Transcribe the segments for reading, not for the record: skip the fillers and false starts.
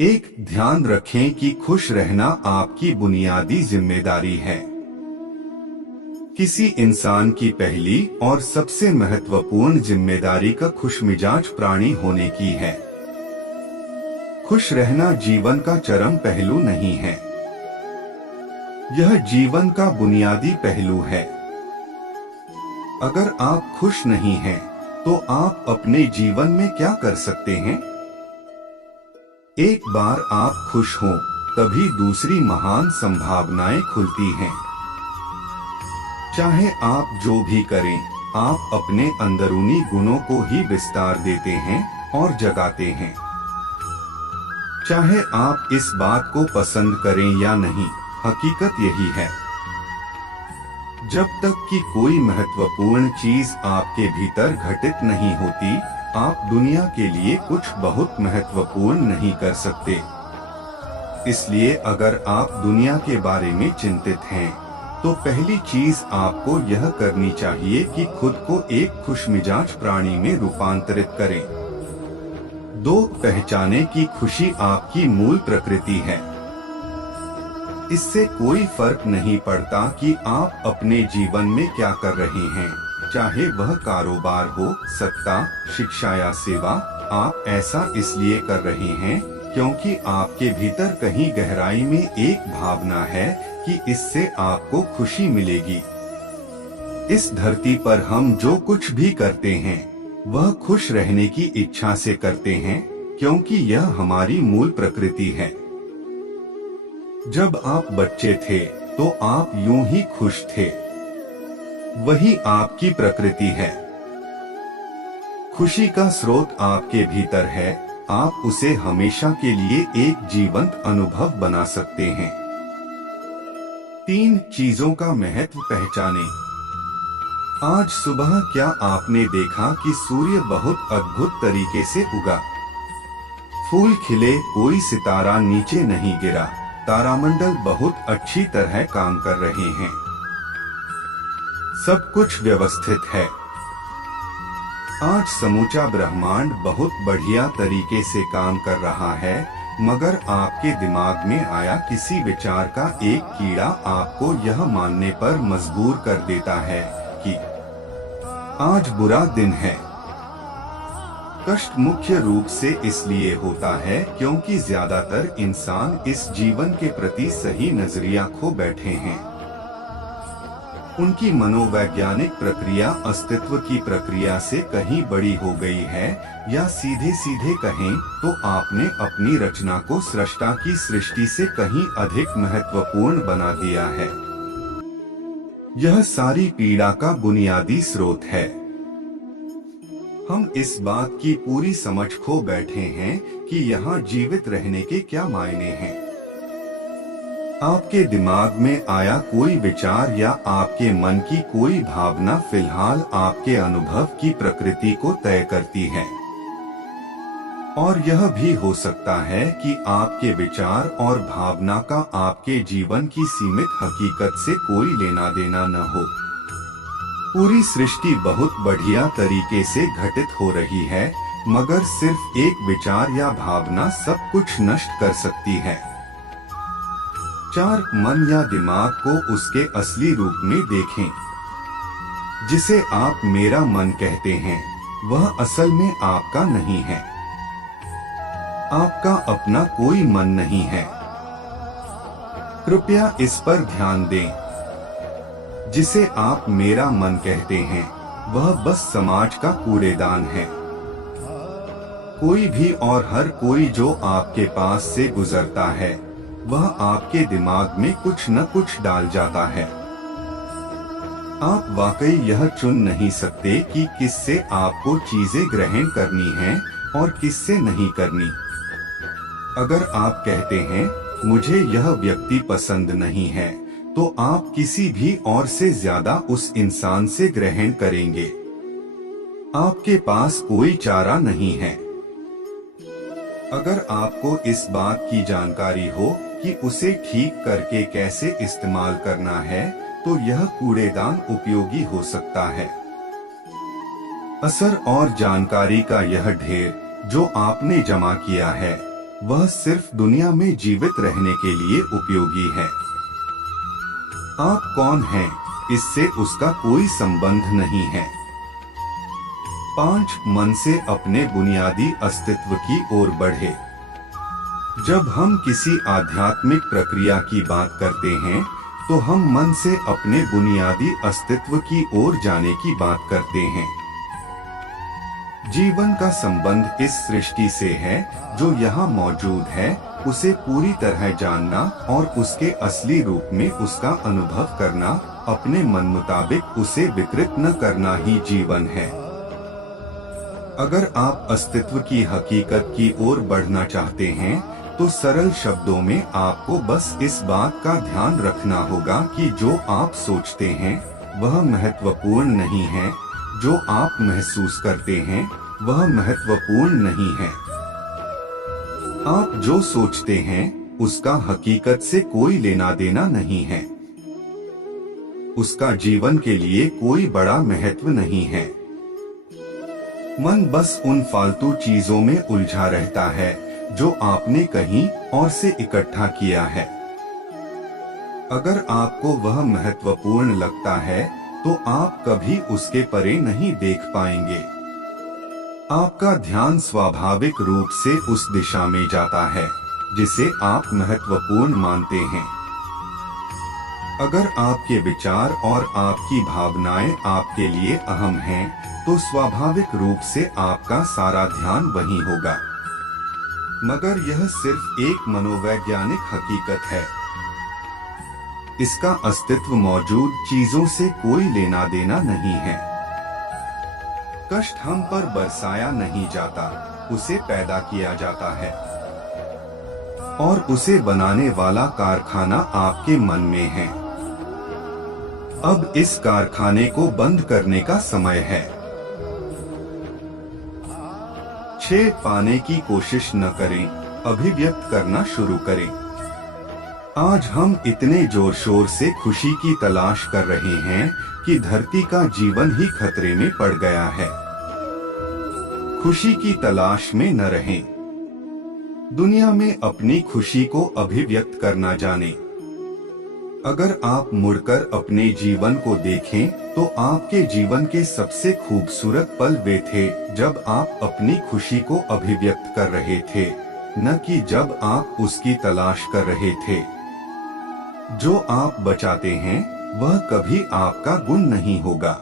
एक ध्यान रखें कि खुश रहना आपकी बुनियादी जिम्मेदारी है। किसी इंसान की पहली और सबसे महत्वपूर्ण जिम्मेदारी का खुशमिजाज प्राणी होने की है। खुश रहना जीवन का चरम पहलू नहीं है, यह जीवन का बुनियादी पहलू है। अगर आप खुश नहीं हैं, तो आप अपने जीवन में क्या कर सकते हैं? एक बार आप खुश हों, तभी दूसरी महान संभावनाएं खुलती हैं। चाहे आप जो भी करें, आप अपने अंदरूनी गुणों को ही विस्तार देते हैं और जगाते हैं। चाहे आप इस बात को पसंद करें या नहीं, हकीकत यही है। जब तक कि कोई महत्वपूर्ण चीज आपके भीतर घटित नहीं होती, आप दुनिया के लिए कुछ बहुत महत्वपूर्ण नहीं कर सकते। इसलिए अगर आप दुनिया के बारे में चिंतित हैं, तो पहली चीज आपको यह करनी चाहिए कि खुद को एक खुशमिजाज प्राणी में रूपांतरित करें। दो, पहचाने कि खुशी आपकी मूल प्रकृति है। इससे कोई फर्क नहीं पड़ता कि आप अपने जीवन में क्या कर रहे हैं, चाहे वह कारोबार हो, सत्ता, शिक्षा या सेवा। आप ऐसा इसलिए कर रहे हैं क्योंकि आपके भीतर कहीं गहराई में एक भावना है कि इससे आपको खुशी मिलेगी। इस धरती पर हम जो कुछ भी करते हैं, वह खुश रहने की इच्छा से करते हैं, क्योंकि यह हमारी मूल प्रकृति है। जब आप बच्चे थे, तो आप यूं ही खुश थे। वही आपकी प्रकृति है। खुशी का स्रोत आपके भीतर है। आप उसे हमेशा के लिए एक जीवंत अनुभव बना सकते हैं। 3 चीजों का महत्व पहचानें। आज सुबह क्या आपने देखा कि सूर्य बहुत अद्भुत तरीके से उगा? फूल खिले, कोई सितारा नीचे नहीं गिरा। तारामंडल बहुत अच्छी तरह काम कर रहे हैं। सब कुछ व्यवस्थित है। आज समूचा ब्रह्मांड बहुत बढ़िया तरीके से काम कर रहा है, मगर आपके दिमाग में आया किसी विचार का एक कीड़ा आपको यह मानने पर मजबूर कर देता है कि आज बुरा दिन है। कष्ट मुख्य रूप से इसलिए होता है क्योंकि ज्यादातर इंसान इस जीवन के प्रति सही नजरिया खो बैठे हैं। उनकी मनोवैज्ञानिक प्रक्रिया अस्तित्व की प्रक्रिया से कहीं बड़ी हो गई है, या सीधे सीधे कहें तो आपने अपनी रचना को सृष्टा की सृष्टि से कहीं अधिक महत्वपूर्ण बना दिया है। यह सारी पीड़ा का बुनियादी स्रोत है। हम इस बात की पूरी समझ खो बैठे हैं कि यहाँ जीवित रहने के क्या मायने हैं। आपके दिमाग में आया कोई विचार या आपके मन की कोई भावना फिलहाल आपके अनुभव की प्रकृति को तय करती है। और यह भी हो सकता है कि आपके विचार और भावना का आपके जीवन की सीमित हकीकत से कोई लेना देना न हो। पूरी सृष्टि बहुत बढ़िया तरीके से घटित हो रही है, मगर सिर्फ एक विचार या भावना सब कुछ नष्ट कर सकती है। 4, मन या दिमाग को उसके असली रूप में देखें। जिसे आप मेरा मन कहते हैं, वह असल में आपका नहीं है। आपका अपना कोई मन नहीं है। कृपया इस पर ध्यान दें। जिसे आप मेरा मन कहते हैं, वह बस समाज का कूड़ेदान है। कोई भी और हर कोई जो आपके पास से गुजरता है, वह आपके दिमाग में कुछ न कुछ डाल जाता है। आप वाकई यह चुन नहीं सकते कि किससे आपको चीजें ग्रहण करनी हैं और किससे नहीं करनी। अगर आप कहते हैं मुझे यह व्यक्ति पसंद नहीं है, तो आप किसी भी और से ज्यादा उस इंसान से ग्रहण करेंगे। आपके पास कोई चारा नहीं है। अगर आपको इस बात की जानकारी हो कि उसे ठीक करके कैसे इस्तेमाल करना है, तो यह कूड़ेदान उपयोगी हो सकता है। असर और जानकारी का यह ढेर जो आपने जमा किया है, वह सिर्फ दुनिया में जीवित रहने के लिए उपयोगी है। आप कौन हैं, इससे उसका कोई संबंध नहीं है। 5 मन से अपने बुनियादी अस्तित्व की ओर बढ़े। जब हम किसी आध्यात्मिक प्रक्रिया की बात करते हैं तो हम मन से अपने बुनियादी अस्तित्व की ओर जाने की बात करते हैं। जीवन का संबंध इस सृष्टि से है जो यहाँ मौजूद है, उसे पूरी तरह जानना और उसके असली रूप में उसका अनुभव करना, अपने मन मुताबिक उसे विकृत न करना ही जीवन है। अगर आप अस्तित्व की हकीकत की ओर बढ़ना चाहते हैं तो सरल शब्दों में आपको बस इस बात का ध्यान रखना होगा कि जो आप सोचते हैं वह महत्वपूर्ण नहीं है, जो आप महसूस करते हैं वह महत्वपूर्ण नहीं है। आप जो सोचते हैं उसका हकीकत से कोई लेना देना नहीं है। उसका जीवन के लिए कोई बड़ा महत्व नहीं है। मन बस उन फालतू चीजों में उलझा रहता है जो आपने कहीं और से इकट्ठा किया है। अगर आपको वह महत्वपूर्ण लगता है तो आप कभी उसके परे नहीं देख पाएंगे। आपका ध्यान स्वाभाविक रूप से उस दिशा में जाता है जिसे आप महत्वपूर्ण मानते हैं। अगर आपके विचार और आपकी भावनाएं आपके लिए अहम हैं, तो स्वाभाविक रूप से आपका सारा ध्यान वहीं होगा। मगर यह सिर्फ एक मनोवैज्ञानिक हकीकत है। इसका अस्तित्व मौजूद चीजों से कोई लेना देना नहीं है। कष्ट हम पर बरसाया नहीं जाता, उसे पैदा किया जाता है और उसे बनाने वाला कारखाना आपके मन में है। अब इस कारखाने को बंद करने का समय है। छेद पाने की कोशिश न करें, अभिव्यक्त करना शुरू करें। आज हम इतने जोर शोर से खुशी की तलाश कर रहे हैं कि धरती का जीवन ही खतरे में पड़ गया है। खुशी की तलाश में न रहें। दुनिया में अपनी खुशी को अभिव्यक्त करना जानें। अगर आप मुड़कर अपने जीवन को देखें तो आपके जीवन के सबसे खूबसूरत पल वे थे जब आप अपनी खुशी को अभिव्यक्त कर रहे थे, न कि जब आप उसकी तलाश कर रहे थे। जो आप बचाते हैं वह कभी आपका गुण नहीं होगा।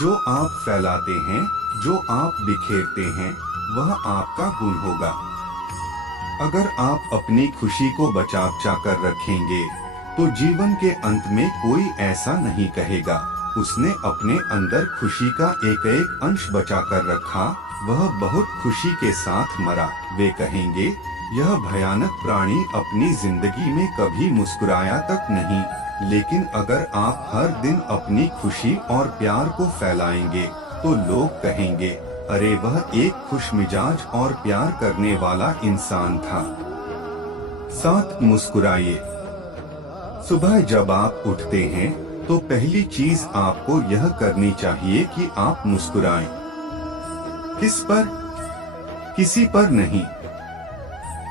जो आप फैलाते हैं, जो आप बिखेरते हैं, वह आपका गुण होगा। अगर आप अपनी खुशी को बचा कर रखेंगे तो जीवन के अंत में कोई ऐसा नहीं कहेगा, उसने अपने अंदर खुशी का एक एक अंश बचा कर रखा, वह बहुत खुशी के साथ मरा। वे कहेंगे, यह भयानक प्राणी अपनी जिंदगी में कभी मुस्कुराया तक नहीं। लेकिन अगर आप हर दिन अपनी खुशी और प्यार को फैलाएंगे तो लोग कहेंगे, अरे वह एक खुशमिजाज और प्यार करने वाला इंसान था। 7 मुस्कुराइए। सुबह जब आप उठते हैं तो पहली चीज आपको यह करनी चाहिए कि आप मुस्कुराएं। किस पर? किसी पर नहीं,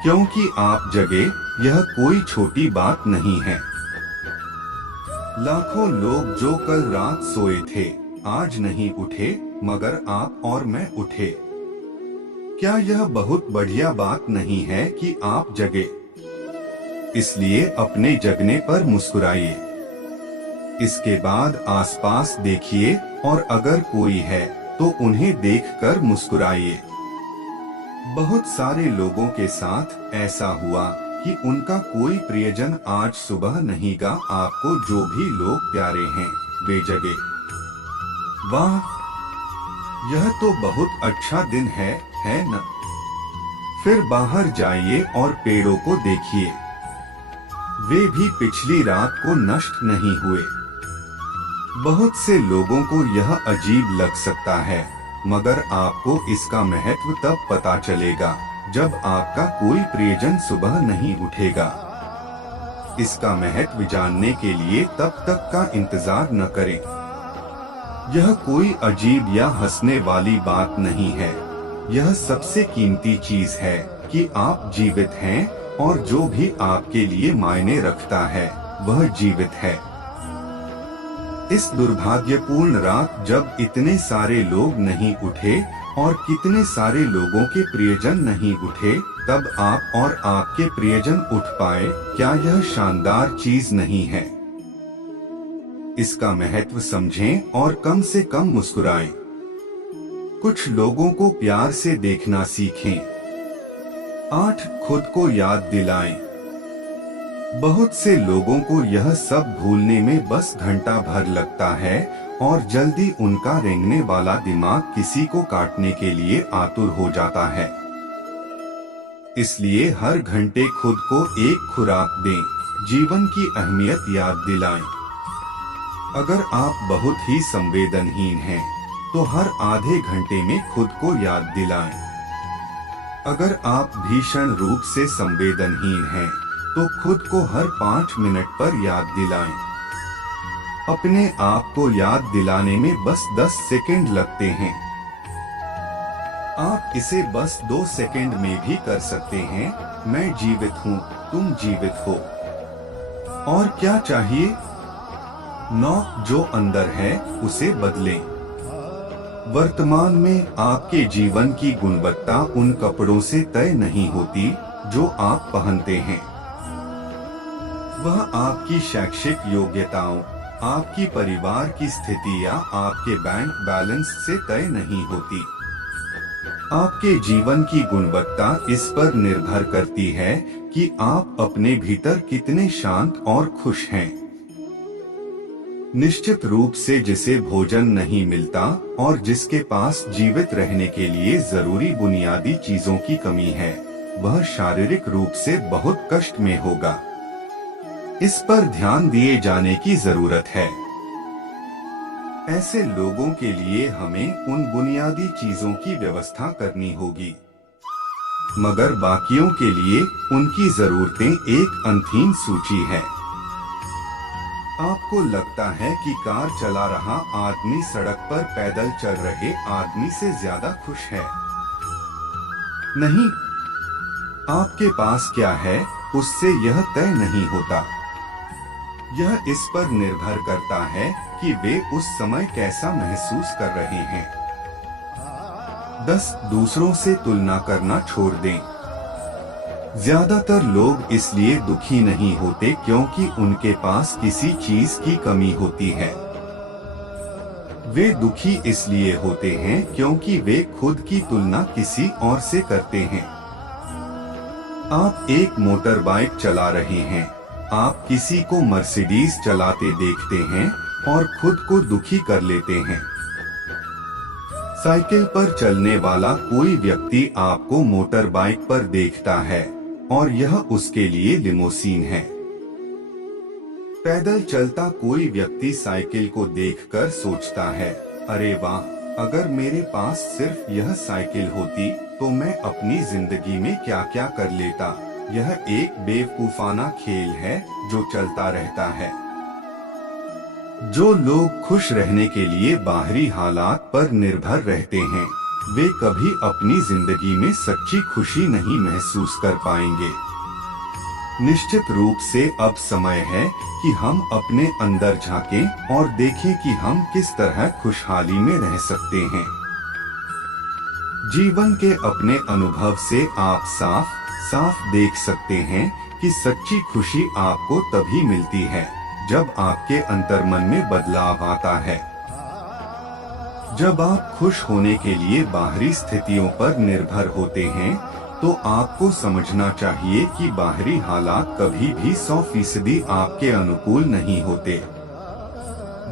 क्योंकि आप जगे, यह कोई छोटी बात नहीं है। लाखों लोग जो कल रात सोए थे आज नहीं उठे, मगर आप और मैं उठे। क्या यह बहुत बढ़िया बात नहीं है कि आप जगे? इसलिए अपने जगने पर मुस्कुराइए। इसके बाद आसपास देखिए और अगर कोई है तो उन्हें देखकर मुस्कुराइए। बहुत सारे लोगों के साथ ऐसा हुआ कि उनका कोई प्रियजन आज सुबह नहीं गा। आपको जो भी लोग प्यारे हैं वे जगे। वाह, यह तो बहुत अच्छा दिन है न? फिर बाहर जाइए और पेड़ों को देखिए, वे भी पिछली रात को नष्ट नहीं हुए। बहुत से लोगों को यह अजीब लग सकता है, मगर आपको इसका महत्व तब पता चलेगा जब आपका कोई प्रियजन सुबह नहीं उठेगा। इसका महत्व जानने के लिए तब तक का इंतजार न करें। यह कोई अजीब या हंसने वाली बात नहीं है। यह सबसे कीमती चीज है कि आप जीवित हैं और जो भी आपके लिए मायने रखता है वह जीवित है। इस दुर्भाग्यपूर्ण रात जब इतने सारे लोग नहीं उठे और कितने सारे लोगों के प्रियजन नहीं उठे, तब आप और आपके प्रियजन उठ पाए, क्या यह शानदार चीज नहीं है? इसका महत्व समझें और कम से कम मुस्कुराएं। कुछ लोगों को प्यार से देखना सीखें। 8 खुद को याद दिलाएं। बहुत से लोगों को यह सब भूलने में बस घंटा भर लगता है और जल्दी उनका रेंगने वाला दिमाग किसी को काटने के लिए आतुर हो जाता है। इसलिए हर घंटे खुद को एक खुराक दें, जीवन की अहमियत याद दिलाएं। अगर आप बहुत ही संवेदनहीन हैं, तो हर आधे घंटे में खुद को याद दिलाएं। अगर आप भीषण रूप से संवेदनहीन हैं, तो खुद को हर 5 मिनट पर याद दिलाएं। अपने आप को याद दिलाने में बस 10 सेकंड लगते हैं। आप इसे बस 2 सेकंड में भी कर सकते हैं। मैं जीवित हूँ, तुम जीवित हो। और क्या चाहिए? 9 जो अंदर है उसे बदलें। वर्तमान में आपके जीवन की गुणवत्ता उन कपड़ों से तय नहीं होती जो आप पहनते हैं। वह आपकी शैक्षिक योग्यताओं, आपकी परिवार की स्थिति या आपके बैंक बैलेंस से तय नहीं होती। आपके जीवन की गुणवत्ता इस पर निर्भर करती है कि आप अपने भीतर कितने शांत और खुश हैं। निश्चित रूप से जिसे भोजन नहीं मिलता और जिसके पास जीवित रहने के लिए जरूरी बुनियादी चीजों की कमी है, वह शारीरिक रूप से बहुत कष्ट में होगा। इस पर ध्यान दिए जाने की जरूरत है। ऐसे लोगों के लिए हमें उन बुनियादी चीजों की व्यवस्था करनी होगी, मगर बाकियों के लिए उनकी जरूरतें एक अनथीन सूची है। आपको लगता है कि कार चला रहा आदमी सड़क पर पैदल चल रहे आदमी से ज्यादा खुश है। नहीं, आपके पास क्या है उससे यह तय नहीं होता। यह इस पर निर्भर करता है कि वे उस समय कैसा महसूस कर रहे हैं। 10 दूसरों से तुलना करना छोड़ दें। ज्यादातर लोग इसलिए दुखी नहीं होते क्योंकि उनके पास किसी चीज की कमी होती है। वे दुखी इसलिए होते हैं क्योंकि वे खुद की तुलना किसी और से करते हैं। आप एक मोटर बाइक चला रहे हैं, आप किसी को मर्सिडीज चलाते देखते हैं और खुद को दुखी कर लेते हैं। साइकिल पर चलने वाला कोई व्यक्ति आपको मोटर बाइक पर देखता है और यह उसके लिए लिमोसीन है। पैदल चलता कोई व्यक्ति साइकिल को देखकर सोचता है, अरे वाह, अगर मेरे पास सिर्फ यह साइकिल होती तो मैं अपनी जिंदगी में क्या क्या कर लेता। यह एक बेवकूफाना खेल है जो चलता रहता है। जो लोग खुश रहने के लिए बाहरी हालात पर निर्भर रहते हैं, वे कभी अपनी जिंदगी में सच्ची खुशी नहीं महसूस कर पाएंगे। निश्चित रूप से अब समय है कि हम अपने अंदर झांकें और देखें कि हम किस तरह खुशहाली में रह सकते हैं। जीवन के अपने अनुभव से आप साफ साफ देख सकते हैं कि सच्ची खुशी आपको तभी मिलती है जब आपके अंतर्मन में बदलाव आता है। जब आप खुश होने के लिए बाहरी स्थितियों पर निर्भर होते हैं, तो आपको समझना चाहिए कि बाहरी हालात कभी भी 100% आपके अनुकूल नहीं होते।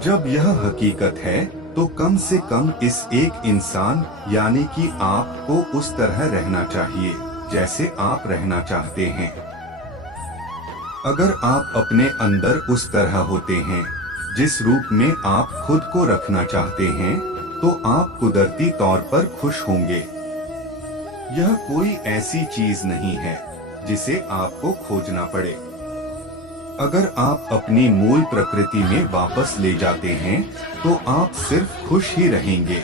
जब यह हकीकत है, तो कम से कम इस एक इंसान यानी कि आपको उस तरह रहना चाहिए जैसे आप रहना चाहते हैं। अगर आप अपने अंदर उस तरह होते हैं जिस रूप में आप खुद को रखना चाहते हैं, तो आप कुदरती तौर पर खुश होंगे। यह कोई ऐसी चीज नहीं है जिसे आपको खोजना पड़े। अगर आप अपनी मूल प्रकृति में वापस ले जाते हैं, तो आप सिर्फ खुश ही रहेंगे।